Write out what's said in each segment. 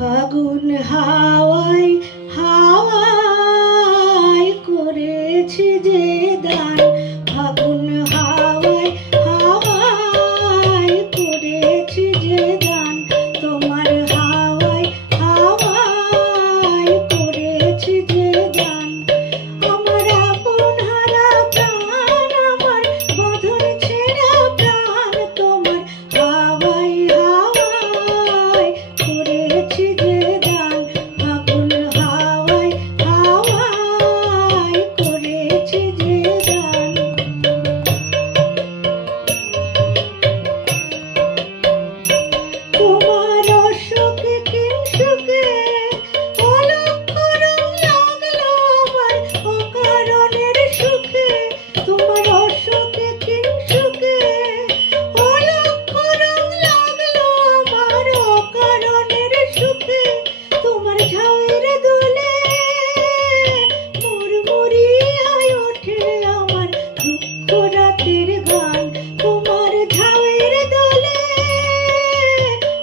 ফাগুন হাওয়ায় হাওয়ায় করেছি যে দান, ফাগুন হাওয়ায় হাওয়ায় করেছি যে দান, তোমার হাওয়ায় হাওয়ায় করেছি যে দান। আমার আপন হারা প্রাণ, আমার বধন ছেঁড়া প্রাণ, তোমার হাওয়ায় হাওয়ায় করেছি যে দান, ফাগুন হাওয়ায় হাওয়ায় করেছি যে দান। তোমার অসুখে কিংসুখে অলক্ষ রং লাগলো আমার অকারণের সুখে, তোমার অসুখে কিংসুখে অলক্ষ রং লাগলো আমার অকারণের সুখে, তোমার ঝাউয়ের দোলে মুড়মুড়িয়ায় ওঠে আমার দুঃখ রাতের গান, তোমার ঝাউয়ের দোলে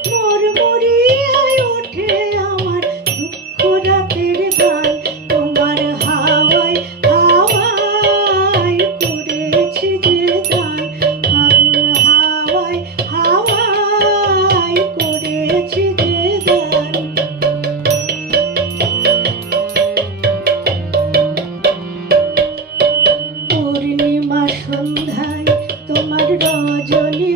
মুড়মুড়িয়ায় ওঠে আমার দুঃখ রাতের গান, তোমার হাওয়ায় হাওয়ায় করেছি যে দান, ফাগুন হাওয়ায় হাওয়ায় করেছি যে দান। পূর্ণিমা সন্ধ্যায় তোমার রজনী